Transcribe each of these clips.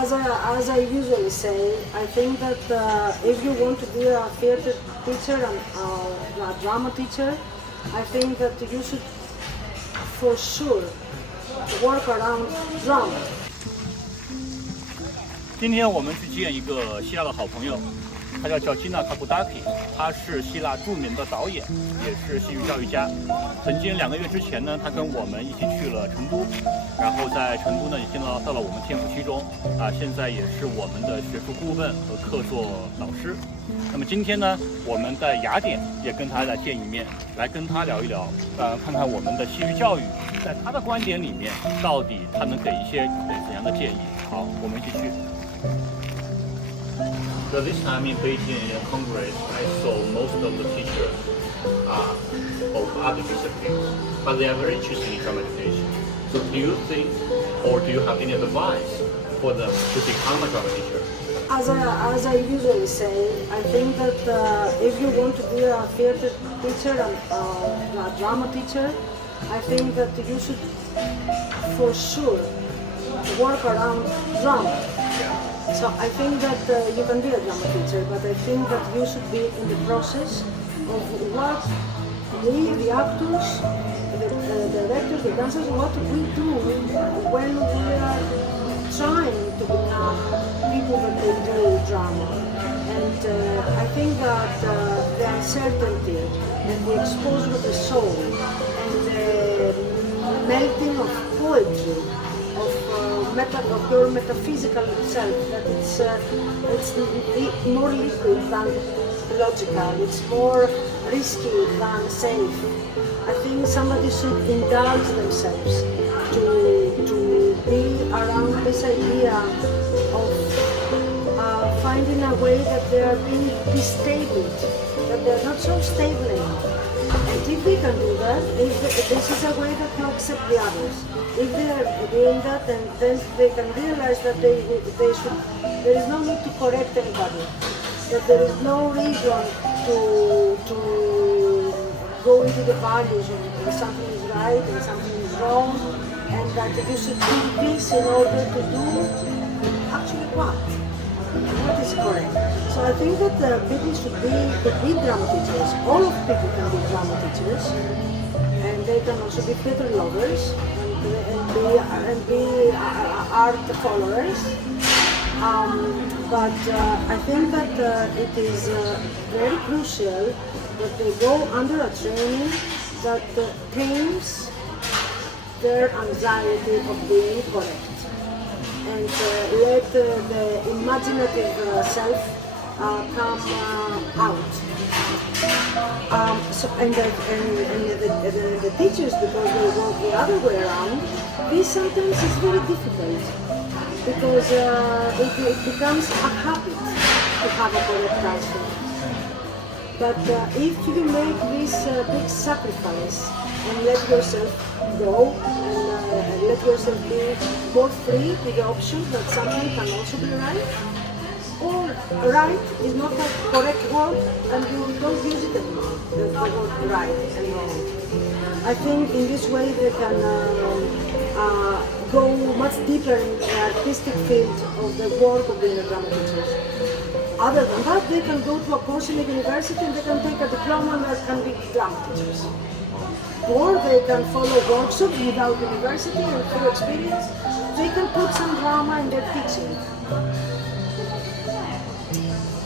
As I usually say, I think that if you want to be a theater teacher and a drama teacher, I think that you should for sure work around drama. 今天我们去见一个希腊的好朋友，他叫 Georgina Kakoudaki， 他是希腊著名的导演，也是戏剧教育家。曾经2个月之前呢，他跟我们一起去了成都，然后在成都呢也见到了我们天府七中现在也是我们的学术顾问和客座老师。那么今天呢，我们在雅典也跟他来见一面，来跟他聊一聊，看看我们的戏剧教育在他的观点里面，到底他能给一些怎样的建议。好，我们一起去。So this time in Beijing Congress, I saw most of the teachers are of other disciplines, but they are very interested in drama education. So do you think, or do you have any advice for them to become a drama teacher? As I usually say, I think that if you want to be a theater teacher and a drama teacher, I think that you should for sure work around drama. So I think that you can be a drama teacher, but I think that you should be in the process of what we, the actors, the directors, the dancers, what we do when we are trying to become people that they do drama. And I think that the uncertainty and the exposure of the soul and the melting of poetry, of your metaphysical self, that it's more liquid than logical, it's more risky than safe. I think somebody should indulge themselves to be around this idea of finding a way that they are being disabled, that they are not so stable anymore. And if they can do that, this is a way that you accept the others. If they are doing that, then they can realize that there is no need to correct anybody, that there is no reason to go into the values of something is right and something is wrong, and that you should do this in order to do actually what? What is correct? So I think that people could be drama teachers. All of people can be drama teachers, and they can also be theatre lovers and be art followers. But I think that it is very crucial that they go under a training that tames their anxiety of being correct, and let the imaginative self come out. And the teachers, because they work the other way around, this sometimes is very difficult, because it becomes a habit to have a correct answer. But if you make this big sacrifice and let yourself go and let yourself be more free to the option that something can also be right, or right is not a correct word and you don't use it anymore, the word right and wrong. I think in this way they can go much deeper in the artistic field of the work of being a drama teacher. Other than that, they can go to a course in a university and they can take a diploma and they can be drama teachers. Or they can follow workshops without university and through experience. They can put some drama in their teaching.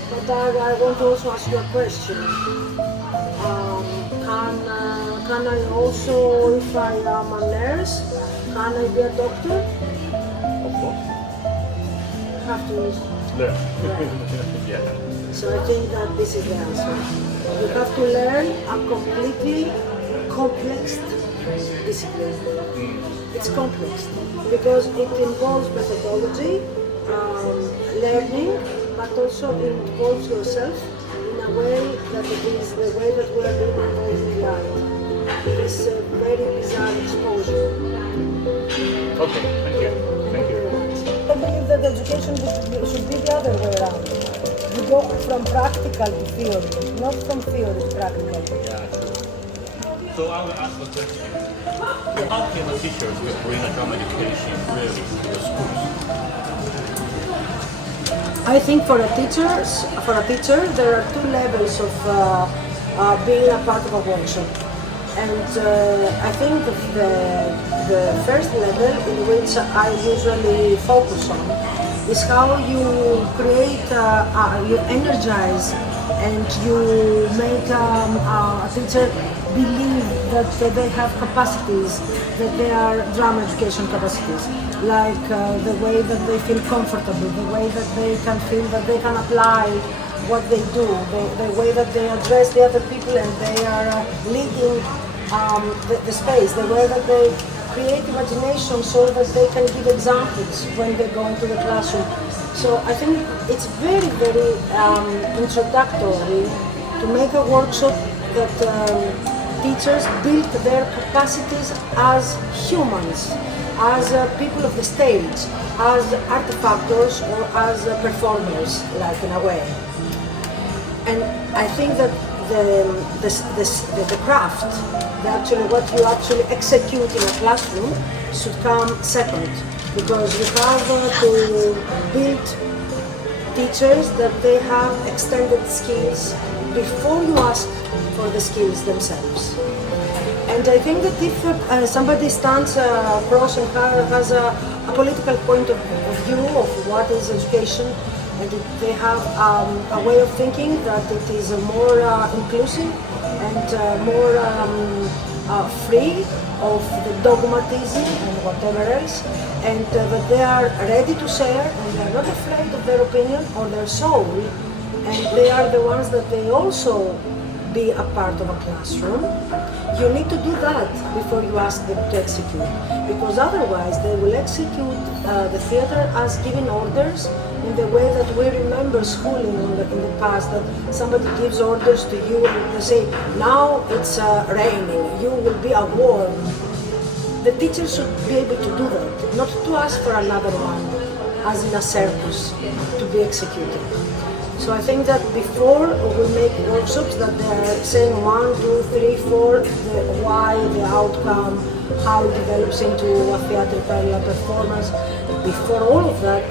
But I want to also ask you a question. Can I also, if I am a nurse, can I be a doctor? Of course. Have to learn. Yeah. So I think that this is the answer. You have to learn a completely complex discipline. It's complex because it involves methodology, learning, but also it involves yourself in a way that it is the way that we are being involved in the art. It is a very bizarre exposure. Okay, thank you. Thank you. I believe that education should be the other way around. You go from practical to theory, not from theory to practical. Yeah, true. So I will ask a question. How can the teachers bring a drama education really to the schools? I think for a teacher, there are two levels of being a part of a workshop, and I think the first level in which I usually focus on is how you create, you energize, and you make a teacher believe that they have capacities, that they are drama education capacities, like the way that they feel comfortable, the way that they can feel that they can apply what they do, the way that they address the other people and they are leading the space, the way that they create imagination so that they can give examples when they go into the classroom. So I think it's very, very introductory to make a workshop that teachers build their capacities as humans, as people of the stage, as artifactors or as performers, like in a way. And I think that the craft, what you actually execute in a classroom, should come second, because you have to build teachers that they have extended skills before you ask for the skills themselves. And I think that if somebody stands across and has a political point of view of what is education, and they have a way of thinking that it is more inclusive and more free of the dogmatism and whatever else, and that they are ready to share and they are not afraid of their opinion or their soul, and they are the ones that they also be a part of a classroom. You need to do that before you ask them to execute, because otherwise they will execute the theater as giving orders in the way that we remember schooling in the past, that somebody gives orders to you and they say, now it's raining, you will be a worm. The teacher should be able to do that, not to ask for another one, as in a circus, to be executed. So I think that before we make workshops that they are saying 1, 2, 3, 4, the why, the outcome, how it develops into a theatrical performance, before all of that,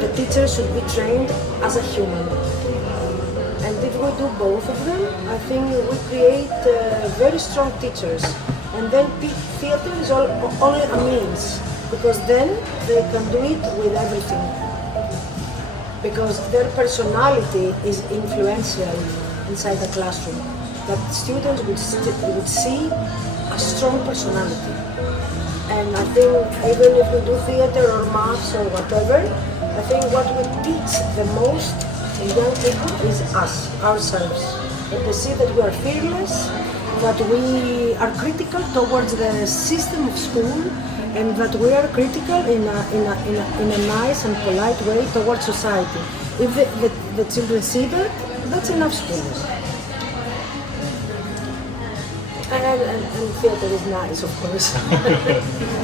the teacher should be trained as a human. And if we do both of them, I think we create very strong teachers. And then theater is only a means, because then they can do it with everything. Because their personality is influential inside the classroom. That students would see a strong personality. And I think even if we do theater or maths or whatever, I think what we teach the most in young people is us, ourselves. That they see that we are fearless, that we are critical towards the system of school, and that we are critical in a nice and polite way towards society. If the children see that, that's enough schools. And theater is nice, of course.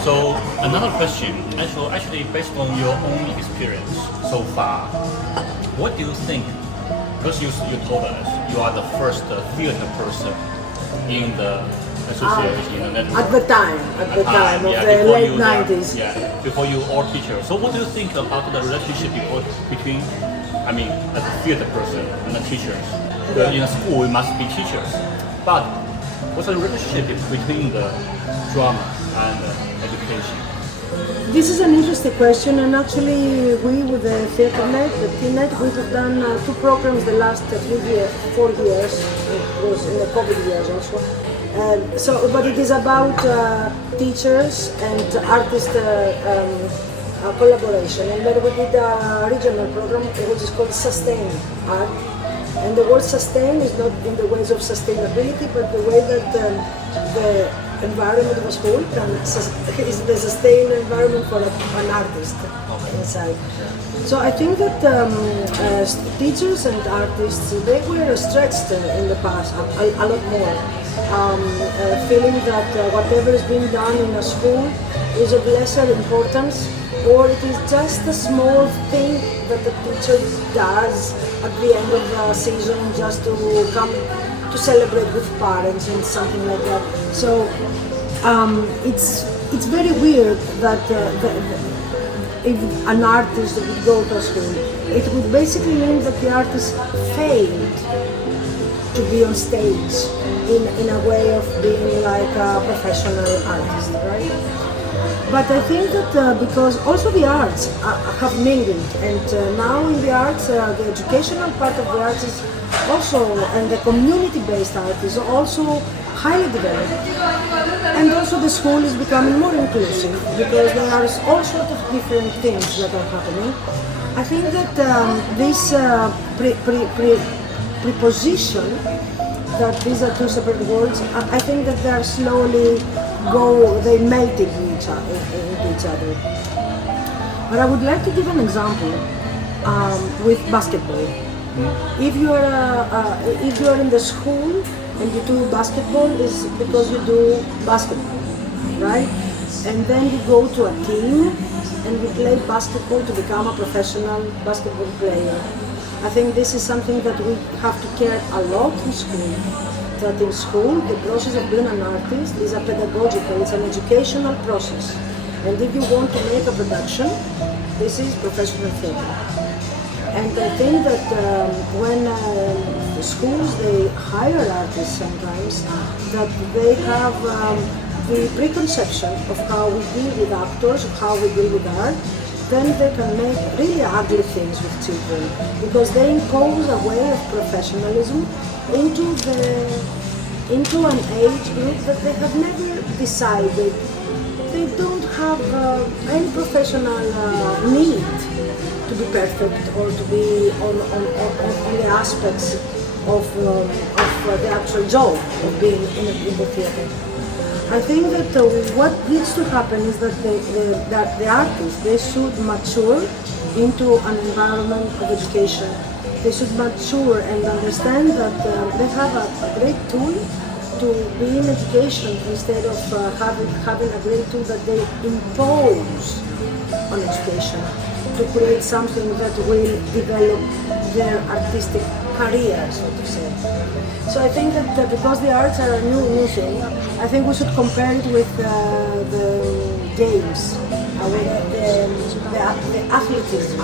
So another question, actually based on your own experience so far, what do you think? Because you told us you are the first theater person in the association, in the network. At the time of the late 90s. Yeah, before you all teachers. So what do you think about the relationship between, as a theater person and the teachers? Yeah. In a school, we must be teachers. But what's the relationship between the drama and education? This is an interesting question, and actually we with the TheatreNet, the TNet, we have done 2 programs the last 4 years. It was in the COVID years also. But it is about teachers and artist collaboration. And then we did a regional program which is called Sustain Art. And the word sustain is not in the ways of sustainability, but the way that the environment of a school is the sustained environment for an artist inside. So I think that teachers and artists, they were stretched in the past a lot more, feeling that whatever is being done in a school is of lesser importance, or it is just a small thing that the teacher does at the end of the season just to come to celebrate with parents and something like that. So it's very weird that if an artist would go to school, it would basically mean that the artist failed to be on stage in a way of being like a professional artist, right? But I think that because also the arts have mingled, and now in the arts, the educational part of the arts is also, and the community-based art is also highly developed. And also the school is becoming more inclusive because there are all sorts of different things that are happening. I think that this preposition that these are two separate worlds, I think that they are slowly they melt into each other. But I would like to give an example with basketball. If you are in the school and you do basketball, is because you do basketball, right? And then you go to a team and you play basketball to become a professional basketball player. I think this is something that we have to care a lot in school. That in school, the process of being an artist is a pedagogical, it's an educational process. And if you want to make a production, this is professional theater. And I think that when the schools, they hire artists sometimes, that they have the preconception of how we deal with actors, of how we deal with art, then they can make really ugly things with children because they impose a way of professionalism into an age group that they have never decided. They don't have any professional need to be perfect or to be on the aspects of the actual job of being in the theater. I think that what needs to happen is that the artists, they should mature into an environment of education. They should mature and understand that they have a great tool to be in education instead of having a great tool that they impose on education to create something that will develop their artistic career, so to say. So I think that because the arts are a new thing, I think we should compare it with the games, with the athleticism.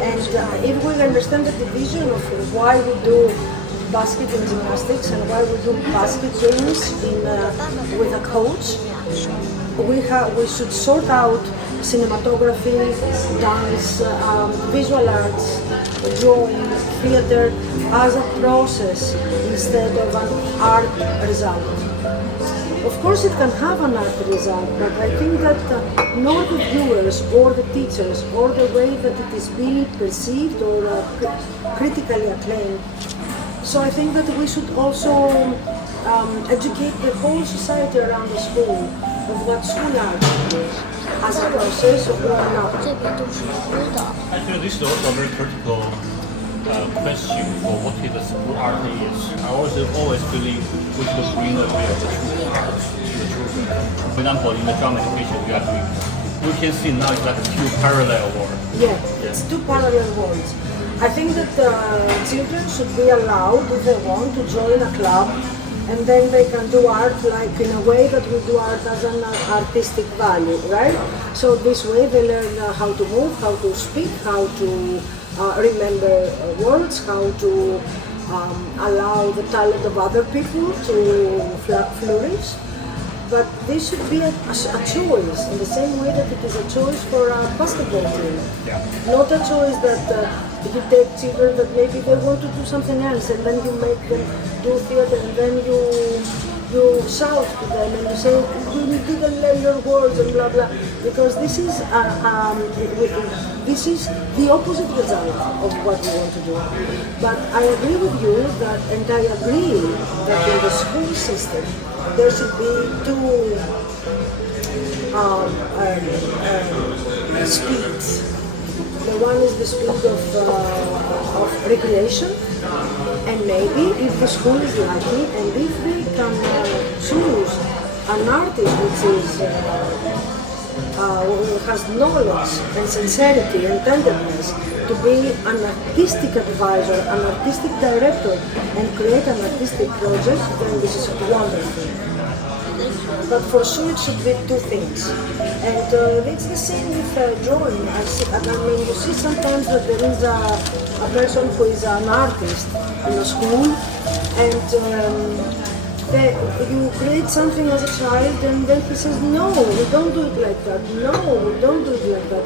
And if we understand the division of why we do basket and gymnastics and why we do basket games with a coach, we should sort out cinematography, dance, visual arts, drawing, theater as a process instead of an art result. Of course it can have an art result, but I think that not the viewers or the teachers or the way that it is being perceived or critically acclaimed. So I think that we should also educate the whole society around the school of what school art is as a process of growing up. Actually, this is also a very critical question for what the school art is. I always believe we should bring a bit of the true art to the children. For example, in the drama education we are doing, we can see now it's like two parallel worlds. Yeah, it's two parallel worlds. I think that children should be allowed, if they want, to join a club, and then they can do art like in a way that we do art as an artistic value, right? So this way they learn how to move, how to speak, how to remember words, how to allow the talent of other people to flourish. But this should be a choice in the same way that it is a choice for a basketball team. Yeah. Not a choice that you take children that maybe they want to do something else and then you make them do theater and then you shout to them and you say, you didn't learn your words and blah blah, because this is the opposite result of what we want to do. But I agree with you that, and I agree that in the school system there should be two speeds. The one is the speed of recreation, and maybe if the school is lucky and if they can choose an artist which has knowledge and sincerity and tenderness to be an artistic advisor, an artistic director, and create an artistic project, then this is wonderful. but for sure it should be two things. And it's the same with drawing. I mean, you see sometimes that there is a person who is an artist in a school, and you create something as a child, and then he says, no, we don't do it like that. No, we don't do it like that.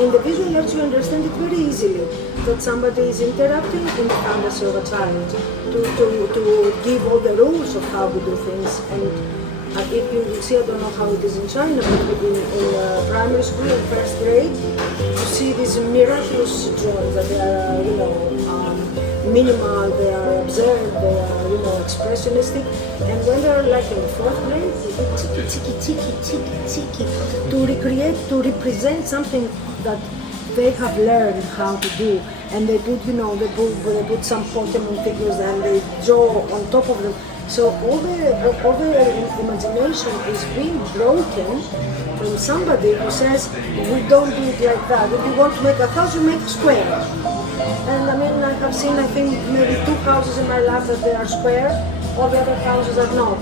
In the visual arts, you understand it very easily that somebody is interrupting in the fantasy of a child to give all the rules of how we do things. And if you see, I don't know how it is in China, but in primary school and first grade, you see these miraculous drawings that they are, minimal, they are absurd, they are, expressionistic. And when they are like in the fourth grade, they do tiki, to recreate, to represent something that they have learned how to do. And they put, they put some Pokemon figures and they draw on top of them. So all the imagination is being broken from somebody who says, we don't do it like that. If you want to make a house, you make a square. And I mean, I have seen, I think, maybe 2 houses in my life that they are square, all the other houses are not.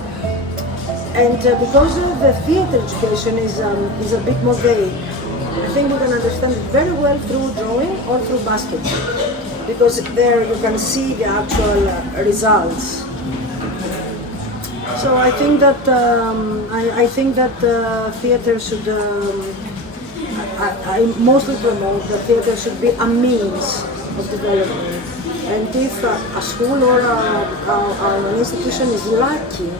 And because the theater education is a bit more vague, I think you can understand it very well through drawing or through baskets. Because there you can see the actual results. So I think that theater should. I mostly promote that theater should be a means of development. And if a school or an institution is lucky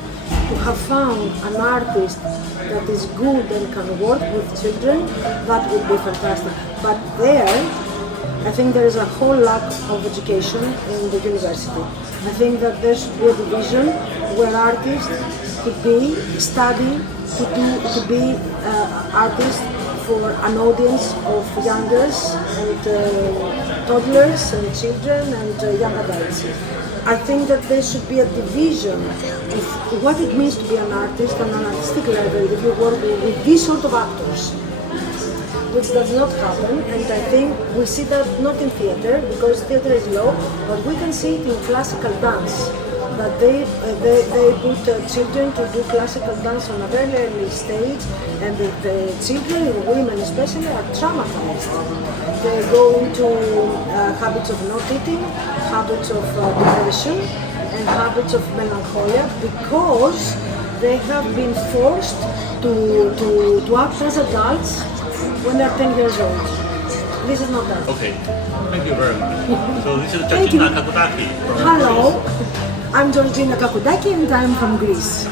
to have found an artist that is good and can work with children, that would be fantastic. But I think there is a whole lack of education in the university. I think that there should be a division where artists could be studying to be artists for an audience of youngers and toddlers and children and young adults. I think that there should be a division of what it means to be an artist on an artistic level if you work with these sort of actors, which does not happen, and I think we see that not in theater, because theater is low, but we can see it in classical dance, that they put children to do classical dance on a very early stage, and the children, the women especially, are traumatized. They go into habits of not eating, habits of depression, and habits of melancholia, because they have been forced to act as adults when they're 10 years old. This is not that. Okay, thank you very much. So this is Georgina Kakoudaki. Hello, I'm Georgina Kakoudaki and I'm from Greece.